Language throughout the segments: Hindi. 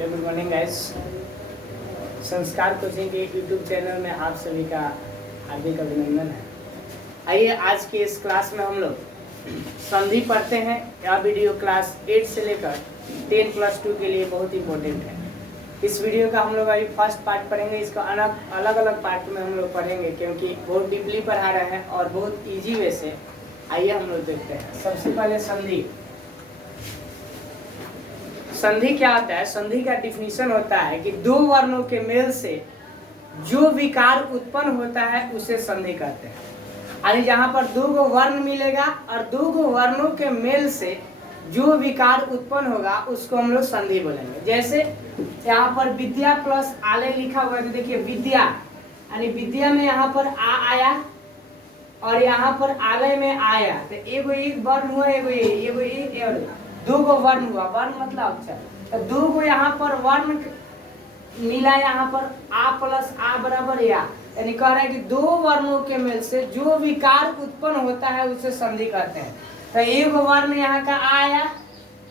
Hello good morning guys. संस्कार कोचिंग के यूट्यूब चैनल में आप सभी का हार्दिक अभिनंदन है। आइए आज की इस क्लास में हम लोग संधि पढ़ते हैं। यह वीडियो क्लास 8 से लेकर 10+2 के लिए बहुत इंपॉर्टेंट है। इस वीडियो का हम लोग अभी फर्स्ट पार्ट पढ़ेंगे। इसका अलग अलग पार्ट में हम लोग पढ़ेंगे क्योंकि बहुत डीपली पढ़ा रहे हैं और बहुत ईजी वे से। आइए हम लोग देखते हैं। सबसे पहले संधि। संधि क्या होता है? संधि का डिफिनीशन होता है कि दो वर्णों के मेल से जो विकार उत्पन्न होता है उसे संधि कहते हैं। यानी जहाँ पर दो गो वर्ण मिलेगा और दो गो वर्णों के मेल से जो विकार उत्पन्न होगा उसको हम लोग संधि बोलेंगे। जैसे यहाँ पर विद्या प्लस आलय लिखा हुआ है तो देखिए विद्या यानी विद्या में यहाँ पर आ आया और यहाँ पर आलय में आया तो एगो एक वर्ण हुआ, एगो एक दो गो वर्ण हुआ। वर्ण मतलब अक्षर। तो दो गो यहाँ पर वर्ण मिला, यहाँ पर आ प्लस आ बराबर या, यानी कह रहा है कि दो वर्णों के मेल से जो विकार उत्पन्न होता है उसे संधि कहते हैं। तो एक वर्ण यहाँ का आया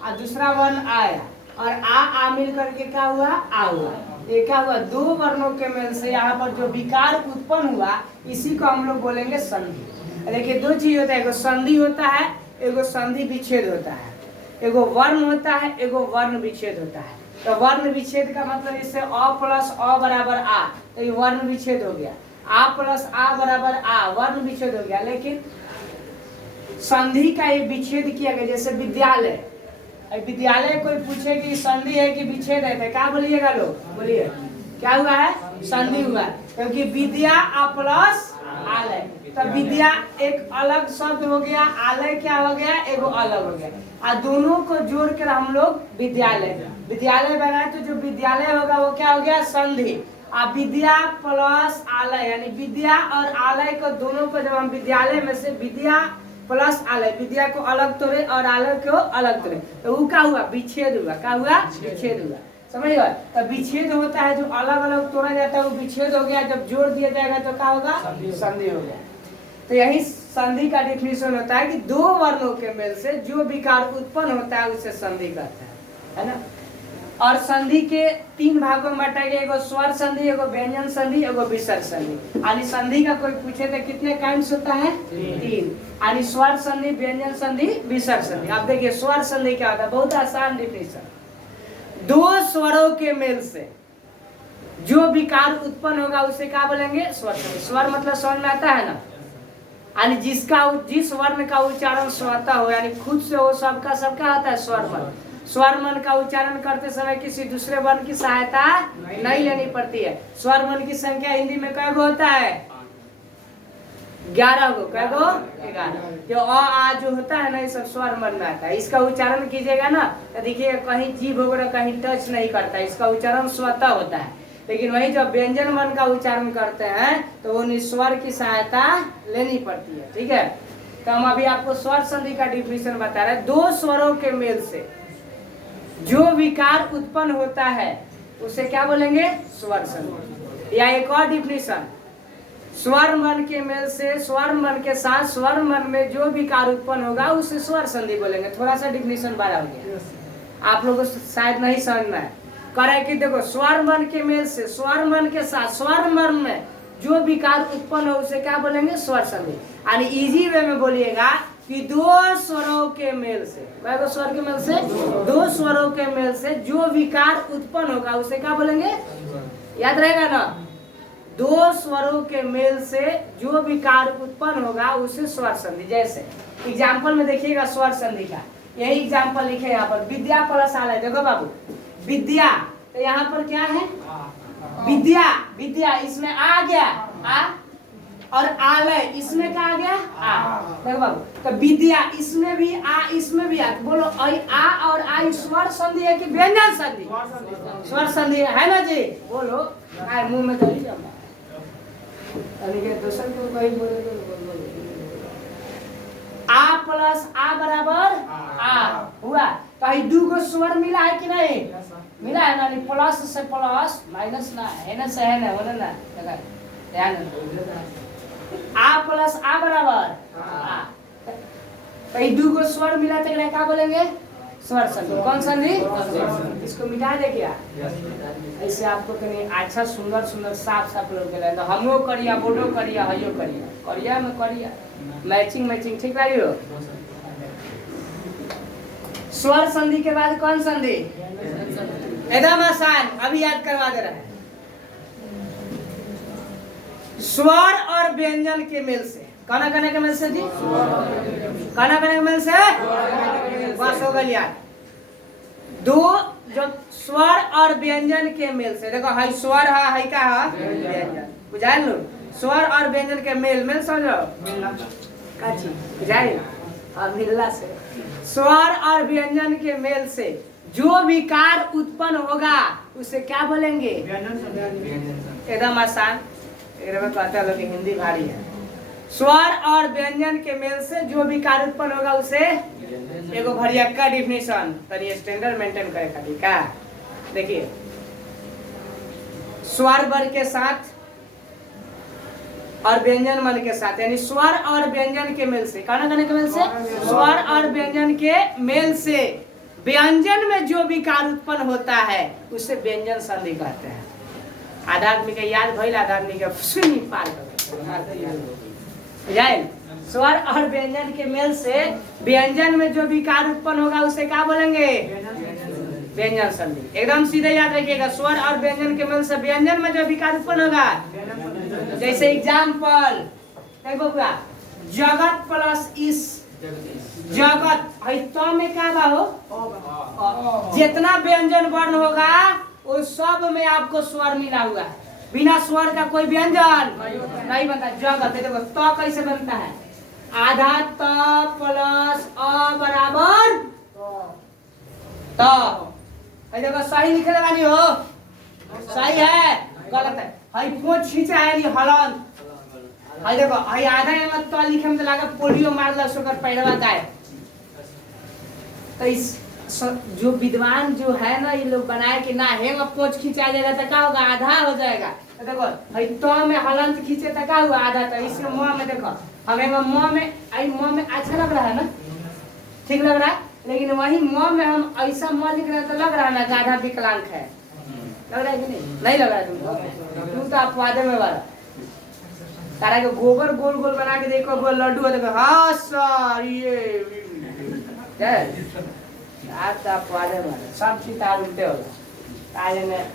और दूसरा वर्ण आया और आ मिल करके क्या हुआ? आ हुआ। ये क्या हुआ? दो वर्णों के मेल से यहाँ पर जो विकार उत्पन्न हुआ इसी को हम लोग बोलेंगे संधि। देखिए दो चीज होता है, एगो संधि होता है, एगो संधि विच्छेद होता है। एगो वर्ण होता है, एगो वर्ण विच्छेद होता है। तो वर्ण विच्छेद का मतलब इससे अ प्लस अ बराबर आ, तो ये वर्ण विच्छेद हो गया। आ प्लस आ बराबर आ, वर्ण विच्छेद हो गया। लेकिन संधि का ये विच्छेद किया गया। जैसे विद्यालय, विद्यालय कोई पूछे कि संधि है कि विच्छेद है तो क्या बोलिएगा लोग? बोलिए क्या हुआ है? संधि हुआ, क्योंकि विद्या प्लस आलय। तो विद्या एक अलग शब्द हो गया, आलय क्या हो गया? एगो अलग हो गया। और दोनों को जोड़कर हम लोग विद्यालय बनाए तो जो विद्यालय होगा वो क्या हो गया? संधि। और विद्या प्लस आलय यानी विद्या और आलय को दोनों को जब हम विद्यालय में से विद्या प्लस आलय, विद्या को अलग तोड़े और आलय को अलग तोड़े तो वो क्या हुआ? विच्छेद हुआ। क्या हुआ? विच्छेद हुआ। समझ गए? तो विच्छेद होता है, जो अलग अलग तोड़ा जाता है वो विच्छेद हो गया। जब जोड़ दिया जाएगा तो क्या होगा? संधि हो गया। तो यही संधि का डिफिनीशन होता है कि दो वर्णों के मेल से जो विकार उत्पन्न होता है उसे संधि कहते हैं, है ना। और संधि के तीन भागों में बांटा गया। एगो स्वर संधि, एगो व्यंजन संधि, एगो विसर्ग संधि। यानी संधि का कोई पूछे तो कितने काइंड्स होता है? तीन। यानी स्वर संधि, व्यंजन संधि, विसर्ग संधि। आप देखिए स्वर संधि क्या होता है? बहुत आसान डिफिनीशन। दो स्वरों के मेल से जो विकार उत्पन्न होगा उसे क्या बोलेंगे? स्वर संधि। स्वर मतलब समझ में आता है ना, यानी जिस वर्ण का उच्चारण स्वतः हो, यानी खुद से हो, सबका सबका होता है स्वर मन। स्वर मन का उच्चारण करते समय किसी दूसरे वर्ण की सहायता नहीं लेनी पड़ती है। स्वर मन की संख्या हिंदी में कै गो होता है? 11 गो। कै गो? 11। जो अ आ जो होता है ना ये सब स्वर मन में आता है। इसका उच्चारण कीजिएगा ना तो देखिए कहीं जीभ वगैरह कहीं टच नहीं करता है, इसका उच्चारण स्वतः होता है। लेकिन वही जब व्यंजन वर्ण का उच्चारण करते हैं तो वो स्वर की सहायता लेनी पड़ती है। ठीक है, तो हम अभी आपको स्वर संधि का डिफिनीशन बता रहे हैं। दो स्वरों के मेल से जो विकार उत्पन्न होता है उसे क्या बोलेंगे? स्वर संधि। या एक और डिफिनीशन, स्वर मन के मेल से स्वर मन के साथ स्वर मन में जो विकार उत्पन्न होगा उसे स्वर संधि बोलेंगे। थोड़ा सा डिफिनीशन बड़ा हो गया, आप लोगों को शायद नहीं समझ में है। करे कि देखो स्वर मन के मेल से स्वर मन के साथ स्वर मन में जो विकार उत्पन्न हो उसे क्या बोलेंगे? स्वर संधि। यानी इजी वे में बोलिएगा कि दो स्वरों के मेल से, स्वर के मेल से, दो स्वरों के मेल से जो विकार उत्पन्न होगा उसे क्या बोलेंगे? याद रहेगा ना, दो स्वरों के मेल से जो विकार उत्पन्न होगा उसे स्वर संधि। जैसे एग्जाम्पल में देखिएगा स्वर संधि का, यही एग्जाम्पल लिखे यहाँ पर विद्या प्लस आलय। देखो बाबू विद्या तो यहाँ पर क्या है? विद्या, विद्या इसमें आ गया आ, और आलय इसमें क्या आ गया? आ। देखो बाबू तो विद्या इसमें भी आ, इसमें भी आ। बोलो आ और आ स्वर संधि है कि व्यंजन संधि? स्वर संधि है ना जी? बोलो आए मुंह में तो नहीं जाऊंगा। दूसरे को कहीं बोले आ प्लस आ बराबर आ हुआ। कहीं दो गो स्वर मिला है कि नहीं? मिला है ना। प्लस से प्लस, माइनस ना है ना, से है ना, बोले ना ध्यान। आ प्लस आ बराबर आ, कहीं दो गो स्वर मिला तो क्या बोलेंगे? स्वर संधि। कौन संधि? इसको मिटा दे क्या? ऐसे आपको कहीं अच्छा सुंदर सुंदर साफ साफ लोग के तो हमो करिया, बोडो करिया, हयो करिया, करिया में करिया, मैचिंग मैचिंग ठीक लगी हो। स्वर संधि के बाद कौन संधि? एकदम आसान, अभी याद करवा दे रहा है। स्वर और व्यंजन के मेल से, काना काना के मेल से जी, काना काना के मेल से बस हो गई याद। दो जो स्वर और व्यंजन के मेल से, देखो हाई स्वर है, हाई का है व्यंजन, बुझाइल लो। स्वर और व्यंजन के मेल, मेल समझो काची बुझाइल। अब मिलला से स्वर और व्यंजन के मेल से जो विकार उत्पन्न होगा उसे क्या बोलेंगे? एकदम आसान, में कहते लोग हिंदी भारी है। स्वर और व्यंजन के मेल से जो विकार उत्पन्न होगा उसे एगो भरियक्का डिफिनेशन तनी स्टैंडर्ड मेंटेन करे खातिर का। देखिए स्वर वर्ग के साथ और व्यंजन मन के साथ, यानी स्वर और व्यंजन के मेल से, कहना के मेल से, स्वर और व्यंजन के मेल से व्यंजन में जो विकार उत्पन्न होता है उसे व्यंजन संधि कहते हैं। आधा आदमी के याद भइल, आधा आदमी के सुनी पार कर जाए। स्वर और व्यंजन के मेल से व्यंजन में जो विकार उत्पन्न होगा उसे क्या बोलेंगे? व्यंजन संधि। एकदम सीधे याद रखिएगा, स्वर और व्यंजन के मेल से व्यंजन में जो विकार उत्पन्न होगा, जैसे एग्जाम्पल देखो क्या, जगत प्लस इस जगत है तो में क्या बा हो, जितना व्यंजन वर्ण होगा उस सब में आपको स्वर मिला हुआ है, बिना स्वर का कोई व्यंजन नहीं बनता। जगत है, देखो तो कैसे बनता है, आधा त प्लस अ बराबर तो, देखो सही लिखे वाली हो, सही है गलत है, हई पोंछ खींचा है नी हलन, हई देखो हई आधा में तो लिखे में तो लगा पोलियो मारला सोकर पैरवा गाय। तो इस जो विद्वान जो है ना, ये लोग बनाए कि ना हेंग पोंछ खींचा जाएगा तो क्या होगा, आधा हो जाएगा। तो देखो हई तो में हलंत खींचे तो क्या हुआ, आधा। तो इसके मुंह में देखो हमें मुंह में, आई मुंह में अच्छा लग रहा है ना, ठीक लग रहा है, लेकिन वही मुंह में हम ऐसा मुंह लिख रहे हैं तो लग रहा है ना गाधा विकलांग है, लग रहा है कि नहीं? नहीं लग रहा है तुमको, तुम तो अपवादे में वाला तारा के गोबर गोल गोल बना के देखो, वो लड्डू है देखो, हाँ सर ये आप तो अपवादे में सब चीज तार उल्टे होगा। तारे में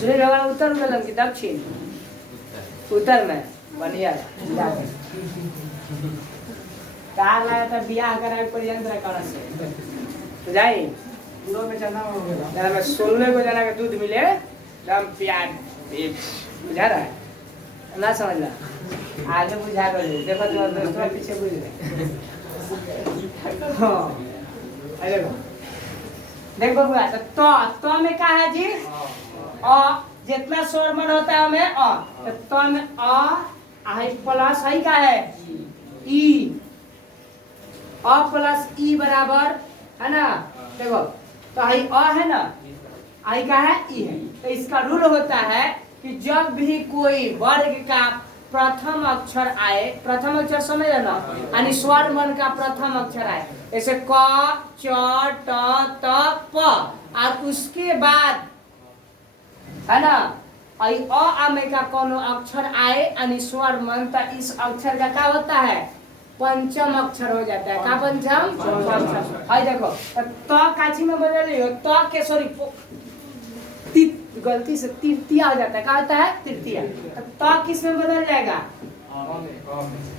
सूर्य भगवान उत्तर में कि दक्षिण, उत्तर में बढ़िया तार लाया था बियाह करा पर्यंत कर से जाई में चलना होगा, मैं 16 को जना के दूध मिले एकदम प्यार बुझा रहा है ना, समझ ला आगे बुझा कर देखो तो दोस्तों पीछे बुझ रहे। हाँ देखो बुआ तो में क्या है जी, अ जितना स्वर मन होता है हमें अ, तो में अ प्लस है क्या है ई, अ प्लस ई बराबर है ना, देखो तो आई अ है ना, आई का है ई है। तो इसका रूल होता है कि जब भी कोई वर्ग का प्रथम अक्षर आए, प्रथम अक्षर समझ ना, यानी स्वर मन का प्रथम अक्षर आए, जैसे क च ट त प, और उसके बाद है ना आई अ में का कोनो अक्षर आए यानी स्वर मन, तो इस अक्षर का क्या होता है, पंचम अक्षर हो जाता है। का पंचम? पंचम। हाय देखो तो काची में बदल रही हो, तो के सॉरी गलती से तृतीया हो जाता है, क्या होता है तृतीया। तो किस में बदल जाएगा,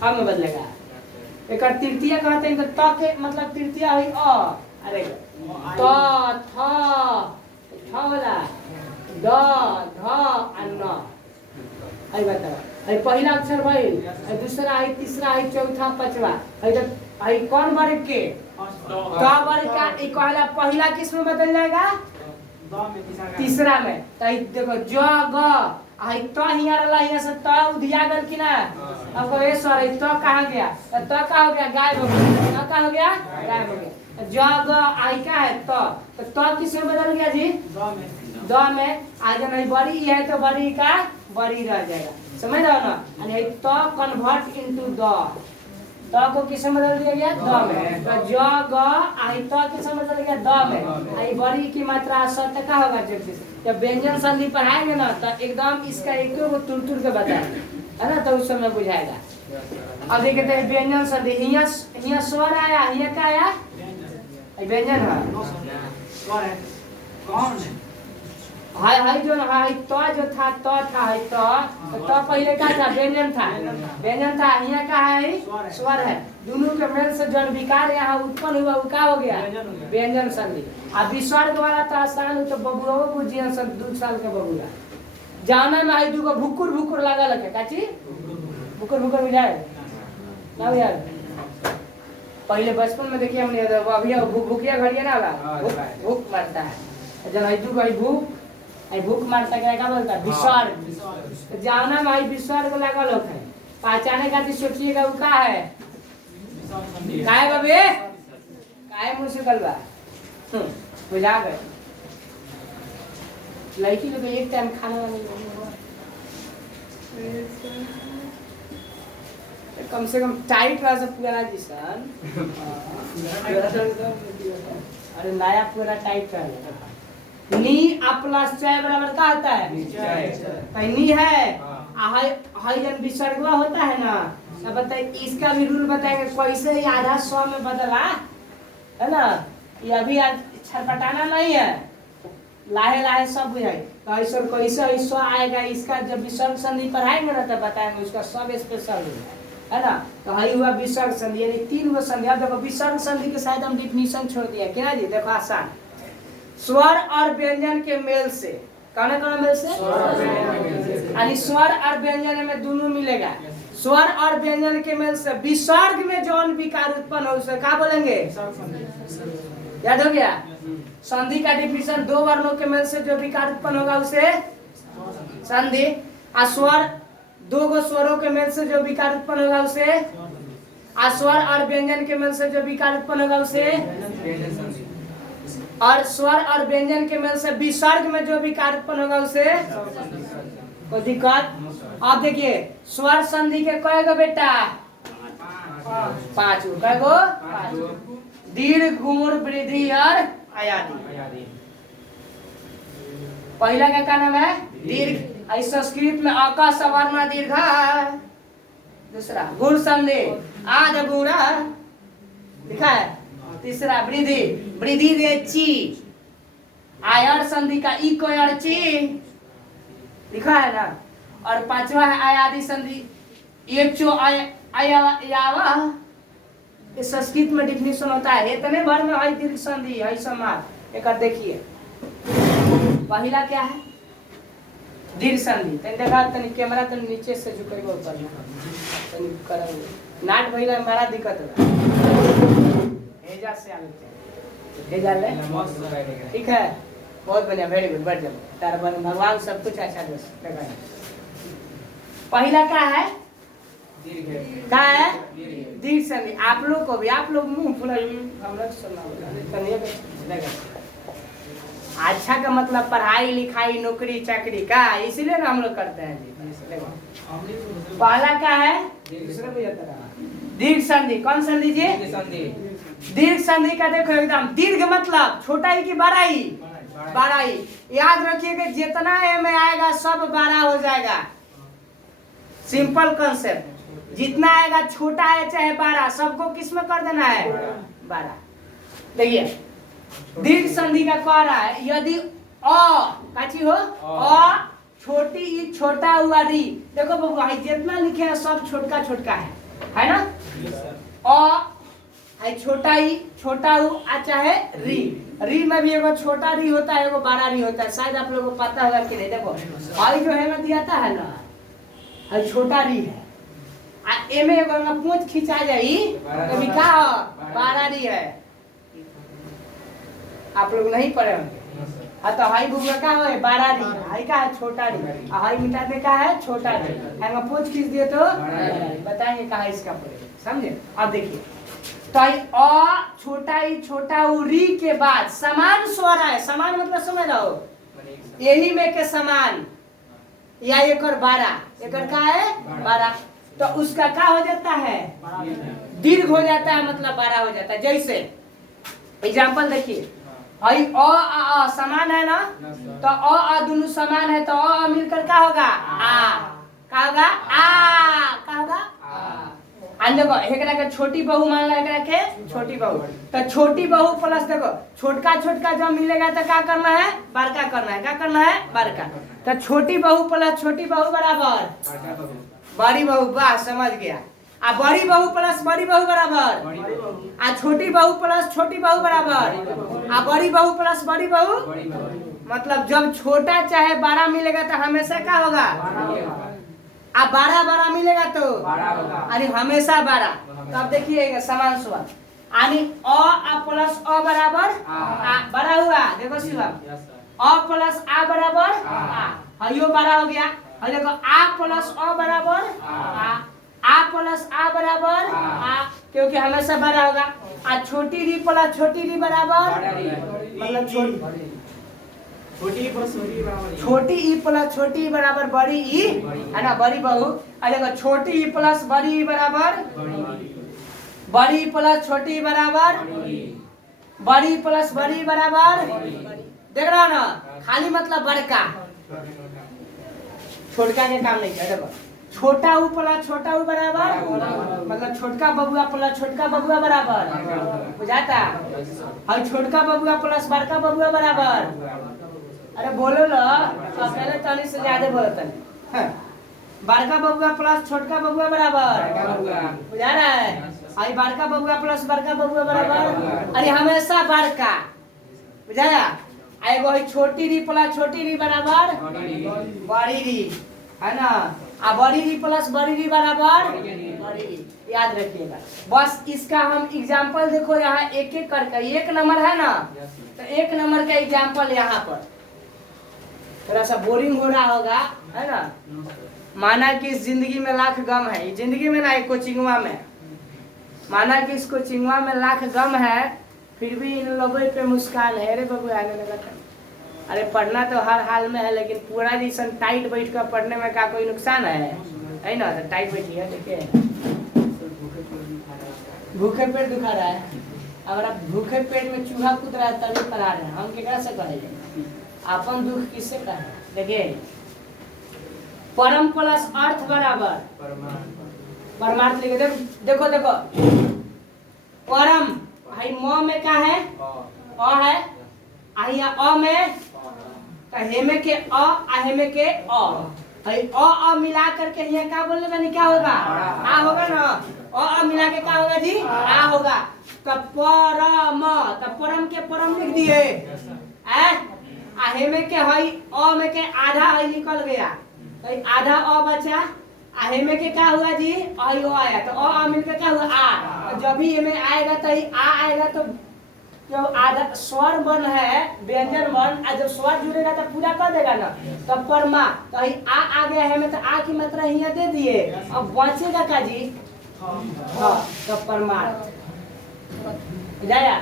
अ में बदलेगा। एक तृतीया कहते हैं तो के मतलब तृतीया हुई अ, अरे तो थ वाला द ध न, आई बताओ आई पहला अक्षर भइल, आई दूसरा आई तीसरा आई चौथा पांचवा, आई कौन वर्ग के तो वर्ग का ई कहला पहला किस में बदल जाएगा, तीसरा में। तो देखो ज ग आई तो हियां वाला हियां से तो उधिया गल कि ना, अब को ए सॉरी तो कहां गया, तो का हो गया गायब हो गया, तो का हो गया गायब हो गया। ज ग आई का है तो किस में बदल गया जी, द में। आज नहीं बड़ी है तो बड़ी का बड़ी रह जाएगा, समझ रहे हो ना, यानी तो कन्वर्ट इनटू द, त को किसमें बदल दिया गया द में। तो ज ग आई त किसमें बदल गया द में। आई बड़ी की मात्रा सत्य का होगा जब व्यंजन संधि पढ़ाएंगे ना तो एकदम इसका एक को तुर के बताएंगे, है ना, तो उस समय बुझाएगा। अब देखते हैं व्यंजन संधि। हिया स्वर आया, हिया क्या आया व्यंजन है स्वर है कौन है? हाय जो हाय तो जो था तो था हाय तो पहले क्या था व्यंजन था, व्यंजन था। यहाँ का है स्वर है। दोनों के मेल से जन विकार यहाँ उत्पन्न हुआ, वो क्या हो गया व्यंजन संधि। अब विसर्ग वाला तो आसान, तो बबुआ बुझिया सब 2 साल के बबुआ जाना में आई दूगो भुकुर भुकुर लगा लगे काची भुकुर भुकुर बुझाए ना यार। पहले बचपन में देखिए हमने अभी भूखिया घड़िया ना वाला भूख मारता है, जब आई दूगो आई भूख मारता क्या बोलता है विसर्ग। जाना में आई विसर्ग लगा लोग है पहचाने का सोचिएगा वो का है काय बाबे काय मुश्किल बा बुझा गए। लड़की लोग एक टाइम खाना कम से कम टाइट रहा सब पूरा जिसन। अरे नया पूरा टाइट रहा। नी प्लस चाय बराबर का होता है कहीं नी है। हाई जन विसर्गवा होता है ना, अब बताइए इसका भी रूल बताएंगे कैसे ही आधा 100 में बदला है ना। ये अभी छटपटाना नहीं है, लाहे लाहे सब बुझाएंगे कैसे कैसे 100 आएगा। इसका जब विसर्ग संधि पढ़ाएंगे ना तब बताएंगे उसका सब स्पेशल है ना। तो हाई हुआ विसर्ग संधि, यानी 3 गो संधि। अब देखो विसर्ग संधि के शायद हम डिफिनीशन छोड़ दिया क्या जी। देखो आसान, स्वर और व्यंजन के मेल से कौन मेल से यानी स्वर और व्यंजन में दोनों मिलेगा। स्वर और व्यंजन के मेल से विसर्ग में जौन विकार उत्पन्न हो उसे क्या बोलेंगे याद हो गया। संधि का डिफिनीशन 2 वर्णों के मेल से जो विकार उत्पन्न होगा उसे संधि। स्वर 2 गो स्वरों के मेल से जो विकार उत्पन्न होगा उसे स्वर और व्यंजन के मेल से जो विकार उत्पन्न होगा उसे और स्वर और व्यंजन के मेल से विसर्ग में जो विकार उत्पन्न होगा उसे कोई दिक्कत। अब देखिए स्वर संधि के कय गो बेटा 5 गो, कय गो 5 दीर्घ गुण वृद्धि और आयादी। पहला का नाम है दीर्घ, संस्कृत में अका सवर्ण दीर्घ। दूसरा गुण संधि आध गुणा लिखा है। तीसरा वृद्धि वृद्धि रेची आयर संधि का ई को अर्ची लिखा है ना। और 5वां है आयादी संधि एक चो आयावा। इस संस्कृत में डिफिनीशन होता है इतने भर में है दीर्घ संधि है समाज। एक देखिए पहला क्या है दीर्घ संधि। तनी देखा तनी कैमरा तनी नीचे से झुकेगा ऊपर में तनी करो नाट भइला में बड़ा दिक्कत होला। भेजा से आते भेजा ले ठीक है बहुत बढ़िया वेरी गुड बढ़ जाओ तार बन भगवान सब कुछ अच्छा लगा। पहला क्या है क्या है दीर्घ संधि। आप लोग को भी आप लोग मुंह फुला हम लोग सुनना अच्छा का मतलब पढ़ाई लिखाई नौकरी चाकरी का इसीलिए ना हम लोग करते हैं जी। पहला क्या है दीर्घ संधि। कौन संधि जी दीर्घ संधि का देखो एकदम दीर्घ मतलब छोटाई की बड़ाई बड़ाई। याद रखिएगा जितना ए में आएगा सब 12 हो जाएगा। सिंपल कंसेप्ट जितना आएगा छोटा है चाहे 12 सबको किस में कर देना है 12। देखिए दीर्घ संधि का कह रहा है यदि काची हो छोटी ई छोटा हुआ री। देखो बाबू जितना लिखे हैं सब छोटका छोटका है ना। छोटा ही छोटा अच्छा है री में भी एगो छोटा री होता है एगो बड़ा री होता है। शायद आप लोगों को पता होगा कि नहीं। देखो आई जो है ना दिया था है ना छोटा री है ए में एगो पूंछ खिंचा जाई तो लिखा बड़ा री है। आप लोग नहीं पढ़े होंगे। तो हाई बुक का है बड़ा री हाई का है छोटा री हाई मिटाने का है छोटा री है पूंछ खींच दिए तो बताएंगे कहा इसका पड़ेगा समझे। अब देखिए तो छोटा री के बाद समान स्वर है। समान मतलब समझ रहो यही में के समान या एक 12 एक का है 12 तो उसका क्या हो जाता है, दीर्घ हो जाता है, मतलब बड़ा हो जाता है। जैसे एग्जाम्पल देखिए, भाई अ समान है ना, तो अ दोनों समान है, तो अ मिलकर क्या होगा, आ, क्या होगा, आ, क्या होगा, देखो एकरा के छोटी बहू मान लो, एकरा के छोटी बहू, तो छोटी बहू प्लस देखो छोटका छोटका जब मिलेगा तो क्या करना है, बड़का करना है, क्या करना है, बड़का। तो छोटी बहू प्लस छोटी बहू बराबर बड़ी बहू, वाह समझ गया। आ बड़ी बहू प्लस बड़ी बहू बराबर, आ छोटी बहू प्लस छोटी बहू बराबर, आ बड़ी बहू प्लस बड़ी बहू, मतलब जब छोटा चाहे बड़ा मिलेगा तो हमेशा क्या होगा, अब बड़ा बड़ा मिलेगा तो अरे हमेशा बड़ा। तो अब देखिएगा समान समान, यानी अ प्लस अ बराबर आ, बड़ा हुआ, देखो शिवम, अ प्लस आ बराबर आ, यो बड़ा हो गया। और देखो आ प्लस अ बराबर आ प्लस आ बराबर आ, क्योंकि हमेशा बड़ा होगा। आ छोटी री प्लस छोटी री बराबर, मतलब छोटी ई प्लस छोटी ई बराबर बड़ी ई, है ना, बड़ी बहू। और देखो छोटी ई प्लस बड़ी ई बराबर बड़ी प्लस छोटी बराबर बड़ी प्लस बड़ी बराबर, देख रहा ना, खाली मतलब बड़का, छोटका के काम नहीं किया। देखो छोटा ऊ प्लस छोटा ऊ बराबर, मतलब छोटका बबुआ प्लस छोटका बबुआ बराबर, बुझाता। और छोटका बबुआ प्लस बड़का बबुआ बराबर, अरे बोलो लो, पहले तनी से ज्यादा बोलो तनी, बड़का बबुआ प्लस छोटका बबुआ बराबर, बुझा रहा है। आई बड़का बबुआ प्लस बड़का बबुआ बराबर, अरे हमेशा बड़का, बुझाया। एगो है छोटी री प्लस छोटी री बराबर बड़ी री, है ना, आ बड़ी री प्लस बड़ी री बराबर बड़ी री, याद रखिएगा। बस इसका हम एग्जाम्पल देखो यहाँ एक एक करके, एक नंबर है ना, तो एक नंबर का एग्जाम्पल यहाँ पर थोड़ा सा बोरिंग हो रहा होगा, है ना। माना कि इस जिंदगी में लाख गम है, जिंदगी में ना, एक कोचिंगवा में, माना कि इस कोचिंगवा में लाख गम है, फिर भी इन लोगों पे मुस्कान है। अरे बाबू आने लगा था, अरे पढ़ना तो हर हाल में है, लेकिन पूरा दिन टाइट बैठ कर पढ़ने में क्या कोई नुकसान है ना। तो टाइट बैठिए, देखिए भूखे पेट दुखा रहा है, हमारा भूखे पेट में चूहा कूद रहा है तभी पढ़ा रहे हैं, हम केकरा से कहेंगे, अपन दुख किससे कहे। देखिए परम प्लस अर्थ बराबर परमार्थ लिखे, देखो देखो परम, भाई म में क्या है, अ है, आइया अ में, तो हेमे के अ आ हेमे के अ, भाई अ मिला करके यहाँ क्या बोलने वाली, क्या होगा, आ होगा ना, अ मिला के क्या होगा जी, आ होगा। तो परम, तो परम के परम लिख दिए, आ हेमे के हई अ में के आधा हई निकल गया, तो आधा अ बचा, आ हेमे के क्या हुआ जी, आई ओ आया, तो अ मिलकर क्या हुआ, आ। तो जब भी हेमे आएगा तो आ आएगा, तो जो आधा स्वर बन है व्यंजन बन, जब स्वर जुड़ेगा तो पूरा कर देगा ना, तो परमा, तो आ गया है में, तो आ की मात्रा यहाँ दे दिए, अब बचेगा का जी, हाँ, तो परमार्थ जाया।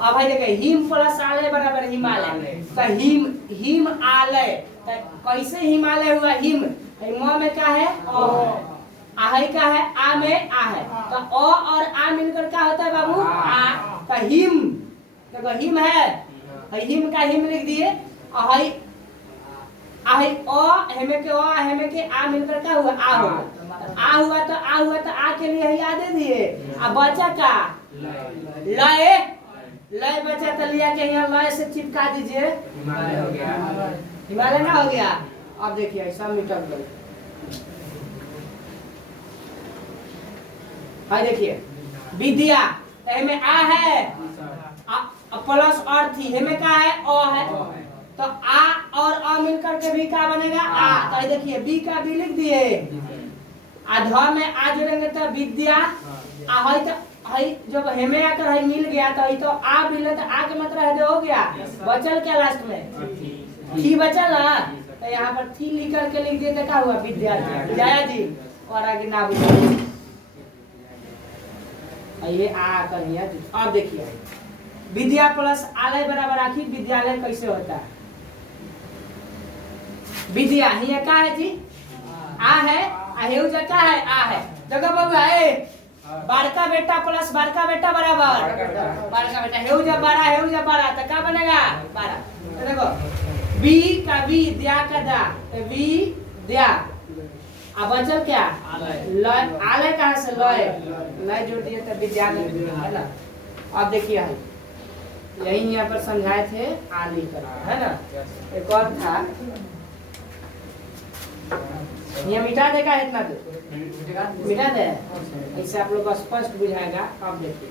अब भाई देखे हिम प्लस आलय बराबर हिमालय, तो हिम आलय, तो कैसे हिमालय हुआ, हिम म में क्या है, आ क्या है, आ में आ है, तो अ और आ मिलकर क्या होता है बाबू, आ। तो हिम, देखो हिम है, हिम का हिम लिख दिए, अ हेमे के अ हेमे के आ मिलकर क्या हुआ, आ हुआ, आ हुआ तो आ हुआ, तो आ के लिए याद दे दिए। अब बचा का लय, लय बचा तो लिया के यहाँ लय से चिपका दीजिए, हिमालय ना हो गया। अब देखिए ऐसा मिटक गई, हाँ देखिए विद्या, हेमे आ है, प्लस और थी, हेमे का है, अ है, तो आ और अ मिलकर के भी क्या बनेगा, आ। तो देखिए बी का बी लिख दिए, आधा में आ जोड़ेंगे तो विद्या, आ है तो हई जब हेमे आकर हई मिल गया, तो हई तो आ मिले, तो आ के मतलब है हो गया, बचल क्या लास्ट में, थी बचल ना, तो यहाँ पर थी लिख करके लिख दिए, तो क्या हुआ, विद्यार्थी, जाया जी, और आगे ना बुझा, ये आ कर दिया। अब देखिए विद्या प्लस आलय बराबर आखिर विद्यालय कैसे होता है, विद्या यहाँ क्या है जी, आ है आ हेउ जा का है आ है देखो बबुआ ए बड़का बेटा प्लस बड़का बेटा बराबर बड़का बेटा हेउ जा 12 तो क्या बनेगा 12 तो देखो बी का बी द्या का दा तो बी द्या अब बचल क्या लय आले कहां से लय जोड़ दिए तो विद्या में है ना। अब देखिए यही यहाँ पर समझाए थे आली कर है ना। एक और था ये मिटा देगा इतना देर मिटा दे इससे आप लोग को स्पष्ट बुझाएगा। अब देखिए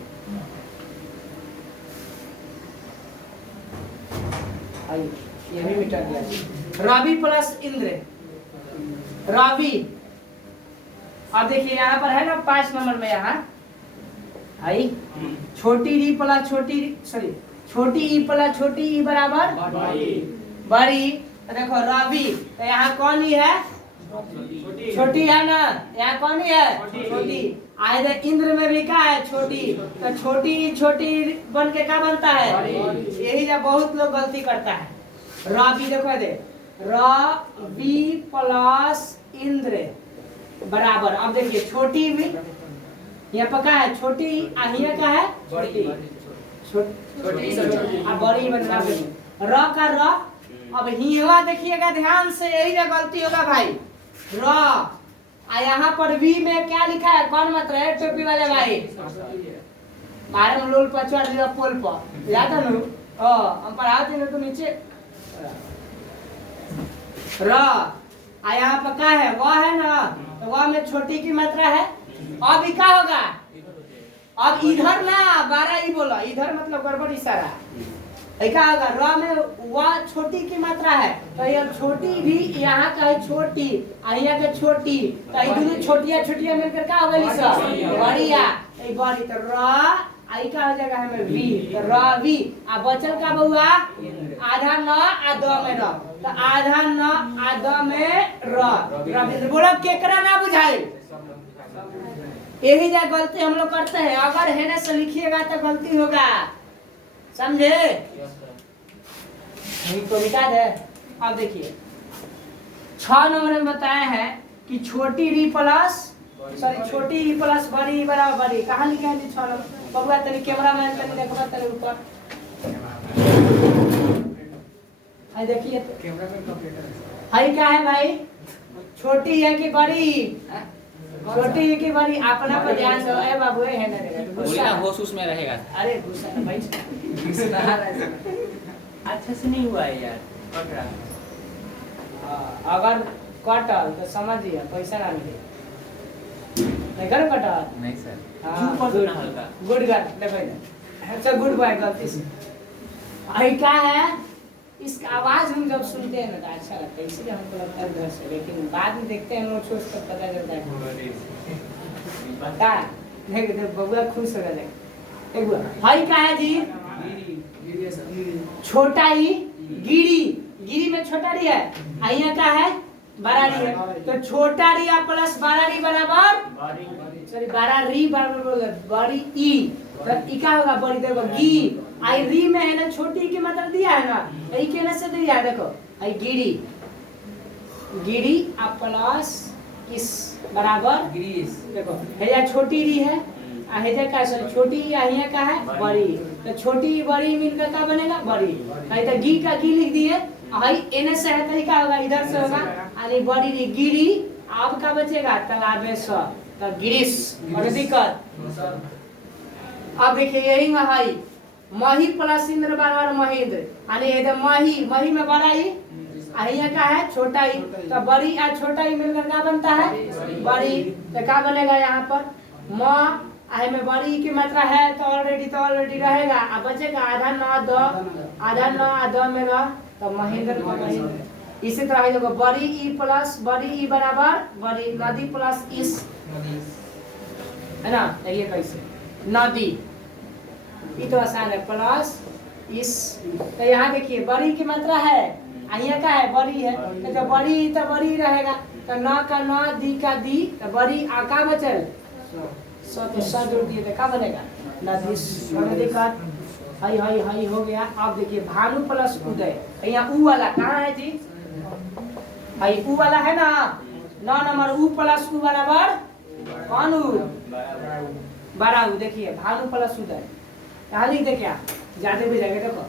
ये भी मिटा दिया रवि प्लस इंद्र रवि। अब देखिए यहाँ पर है ना 5 नंबर में यहाँ आई छोटी री प्लस छोटी सॉरी छोटी ई प्लस छोटी ई बराबर बड़ी। तो देखो रवि तो यहाँ कौन ही है छोटी है ना यहाँ कौन ही है छोटी। आए इंद्र में भी क्या है छोटी तो छोटी बन के क्या बनता है यही जब बहुत लोग गलती करता है। रवि देखो दे रवि प्लस इंद्र बराबर। अब देखिए छोटी भी यहाँ पर क्या है छोटी यहाँ क्या है छोटी अब बड़ी बनना र का र। अब हिवा देखिएगा ध्यान से यही ना गलती होगा भाई र यहाँ पर वी में क्या लिखा है कौन मात्रा है टोपी वाले भाई बारह में लोल पचवा दिया पोल पर याद है ना हम पढ़ाते ना तो नीचे र यहाँ पर क्या है वह है ना तो वह में छोटी की मात्रा है। अब क्या होगा अब इधर ना 12 ही बोला इधर मतलब गड़बड़ इशारा क्या होगा र में वह छोटी की मात्रा है तो ये छोटी भी यहाँ का है छोटी यहाँ का छोटी तो ये दोनों छोटिया मिलकर क्या होगा लिसा बढ़िया ये बड़ी तो र आई का हो जाएगा हमें वी तो रवि अब बचल का बउआ आधा न आधा में र तो आधा न आधा में रविंद्र बोलो केकरा ना बुझाए यही जा गलती हम लोग करते हैं। अगर है ना से लिखिएगा तो गलती होगा समझे तो मिटा दे। अब देखिए 6 नंबर में बताया है कि छोटी री प्लस सॉरी छोटी री प्लस बड़ी बराबर बड़ी कहाँ लिखा है 6 नंबर बबुआ तनी कैमरा मैन तनी देखो तनी ऊपर हाय देखिए तो कैमरा मैन कंप्यूटर हाय क्या है भाई छोटी है कि बड़ी छोटी है कि बड़ी अपना पर ध्यान दो ए बाबू है ना गुस्सा होश उसमें रहेगा। अरे गुस्सा ना भाई अच्छा से नहीं हुआ है यार कट रहा अगर कटल तो समझिए पैसा ना मिले नहीं कर कटल नहीं सर हाँ गुड हल्का गुड गर्ल ले भाई अच्छा गुड बॉय गलती से आई क्या है इसका आवाज हम जब सुनते हैं ना तो अच्छा लगता है इसलिए हमको लगता है घर से लेकिन बाद में देखते हैं नोट सोच तब पता चलता है बता देख देख बबुआ खुश हो गया एक बार हाई क्या है जी छोटा ही गिरी में छोटा री है यहाँ क्या है बड़ा री है तो छोटा री प्लस बड़ा री बराबर सॉरी बड़ा री बराबर बड़ी ई तो ई क्या होगा बड़ी देखो गी आई री में है ना छोटी की मतलब दिया है ना यही कहने से दिया है देखो आई गिरी आप प्लस इस बराबर ग्रीस देखो है छोटी री है हेजा का सॉरी छोटी यहाँ का है बड़ी तो छोटी बड़ी मिलकर क्या बनेगा बड़ी नहीं तो गी का गी लिख दिए हाई एने से है तरीका होगा इधर से होगा यानी बड़ी री गिरी अब का बचेगा तालाबे स तो गिरीश और दिक्कत। अब देखिए यही में हाई मही प्लस इंद्र बराबर महेंद्र यानी इधर मही में बड़ा ही यहाँ का है छोटा ही तो बड़ी और छोटा ही मिलकर क्या बनता है बड़ी तो क्या बनेगा यहाँ पर म आई में बड़ी की मात्रा है तो ऑलरेडी रहेगा अब बचेगा आधा न दो में रह तो महेंद्र इसी तरह देखो बड़ी ई प्लस बड़ी ई बराबर बड़ी नदी प्लस इस है ना ये कैसे नदी ये तो आसान है प्लस इस तो यहाँ देखिए बड़ी की मात्रा है यहाँ का है बड़ी है तो बड़ी रहेगा तो न का न दी का दी तो बड़ी आका बचल तो जोड़ दिए तो क्या बनेगा नदी का हाई हो गया। अब देखिए भानु प्लस उदय यहाँ ऊ वाला कहाँ है जी भाई ऊ वाला है ना 9 नंबर उ प्लस उ बराबर कौन उ बड़ा उ। देखिए भानु प्लस उदय, यहाँ लिख दे क्या ज्यादा भी जाएगा। देखो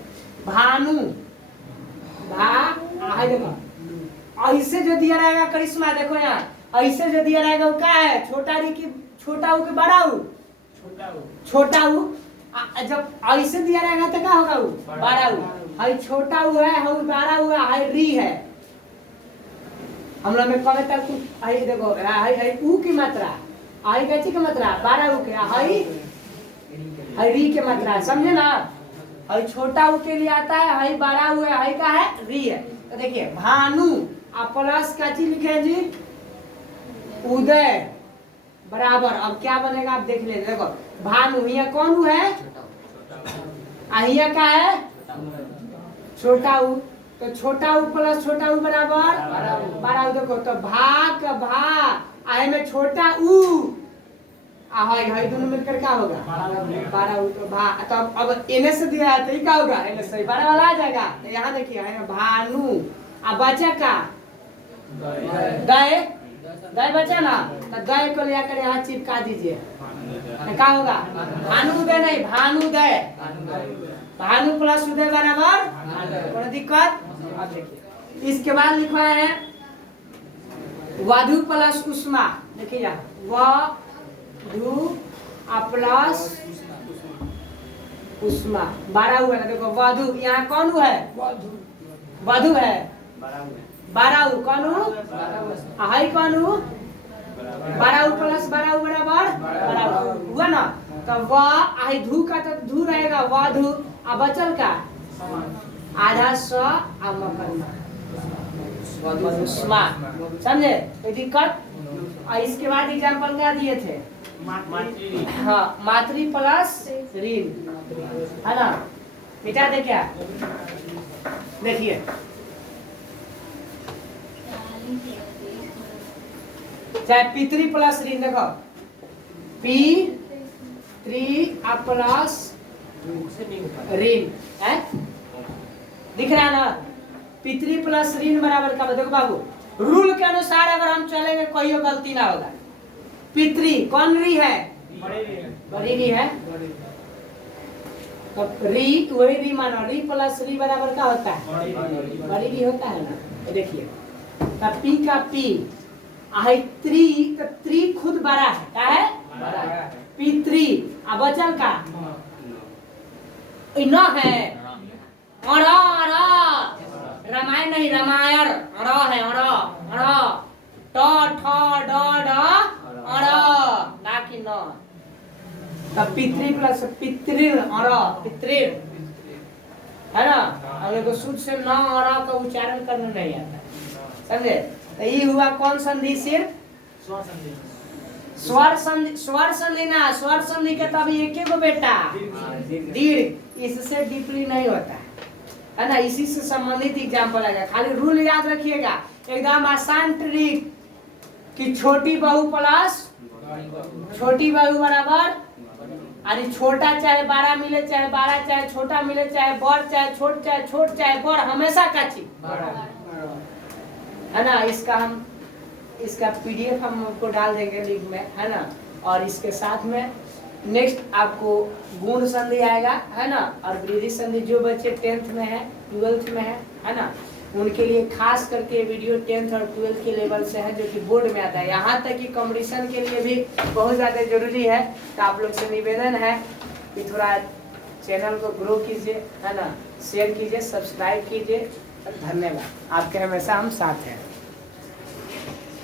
भानु भा देखो ऐसे जो दिया रहेगा करिश्मा, देखो यहाँ ऐसे जो दिया रहेगा वो क्या है, छोटा री की छोटा उ की बड़ा उ, छोटा उ। जब ऐसे दिया रहेगा तो क्या होगा उ बड़ा उ, हाई छोटा उ है, हाई बड़ा उ है, हाई री है। हम लोग में कमे तक आई देखो हाई उ की मात्रा, आई कैची की मात्रा बड़ा उ के, हाई री की मात्रा, समझे ना। हाई छोटा उ के लिए आता है, हाई बड़ा उ है, हाई का है री है। तो देखिए भानु आप प्लस का चीज लिखे जी उदय बराबर, अब क्या बनेगा आप देख लेते। देखो भानु यहाँ कौन उ है, यहाँ का है छोटा उ, तो छोटा उ प्लस छोटा उ बराबर बड़ा उ। देखो तो भाग भा आए में छोटा उ हाई हाई दोनों मिलकर क्या होगा बड़ा उ। तो भा तो अब इन्हें से दिया है तो ये क्या होगा, इन्हें से बड़ा वाला आ जाएगा। तो यहाँ देखिए है भानु, अब बचा का दय, दय बचा ना, तो दय को लेकर यहाँ चिपका दीजिए, तो क्या होगा भानुदय नहीं भानुदय, भानु प्लस उदय बराबर, कोई दिक्कत। अब देखिए इसके बाद लिखा है वधु प्लस उष्मा, देखिए यहाँ वधु प्लस उष्मा बड़ा हुआ है। देखो वधु यहाँ कौन है, वधु है, बड़ा उ कौन हाई कौन बड़ा उ प्लस बड़ा उ बराबर बड़ा हुआ ना। तो वह आई धू का तो धू रहेगा वधु, अब बचल का आधा स उष्मा, समझे कोई दिक्कत। और इसके बाद एग्जाम्पल क्या दिए थे, हाँ मातृ प्लस ऋण है ना, मिटा दे क्या। देखिए चाहे पितृ प्लस ऋण, देखो पी त्री प्लस ऋण है, दिख रहा है ना। पितृ प्लस ऋण बराबर का, देखो बाबू रूल के अनुसार अगर हम चलेंगे कोई गलती ना होगा। पितृ कौन री है, बड़ी री है, तो री वही री मानो, री प्लस री बराबर का होता है बड़ी री होता है ना। तो देखिए पी का पी आई त्री, तो त्री खुद बड़ा है, क्या है पितृ, अब बचल का न है रामायण नहीं रामायण है ट ठ ड ना कि न। तब पितृ प्लस पितृ पितृ है ना, अगर को शुद्ध से न का उच्चारण करना नहीं आता, समझे। तो ये हुआ कौन संधि, सिर्फ स्वर संधि, स्वर संधि ना, स्वर संधि के तब एक गो बेटा दीर्घ, इससे डीपली नहीं होता है ना। इसी से संबंधित एग्जाम्पल आएगा, खाली रूल याद रखिएगा एकदम आसान ट्रिक कि छोटी बहू प्लस छोटी बहू बराबर, अरे छोटा चाहे बड़ा मिले, चाहे बड़ा चाहे छोटा मिले, चाहे बड़ चाहे छोट, चाहे छोट चाहे बड़, हमेशा काची है ना। इसका पीडीएफ हम आपको डाल देंगे लिंक में, है ना। और इसके साथ में नेक्स्ट आपको गुण संधि आएगा, है ना, और वृद्धि संधि। जो बच्चे 10th में है 12th में है ना, उनके लिए खास करके वीडियो 10th और 12th के लेवल से है, जो कि बोर्ड में आता है। यहाँ तक कि कंपटीशन के लिए भी बहुत ज़्यादा जरूरी है। तो आप लोग से निवेदन है कि थोड़ा चैनल को ग्रो कीजिए, है ना, शेयर कीजिए, सब्सक्राइब कीजिए। धन्यवाद, आपके हमेशा हम साथ हैं।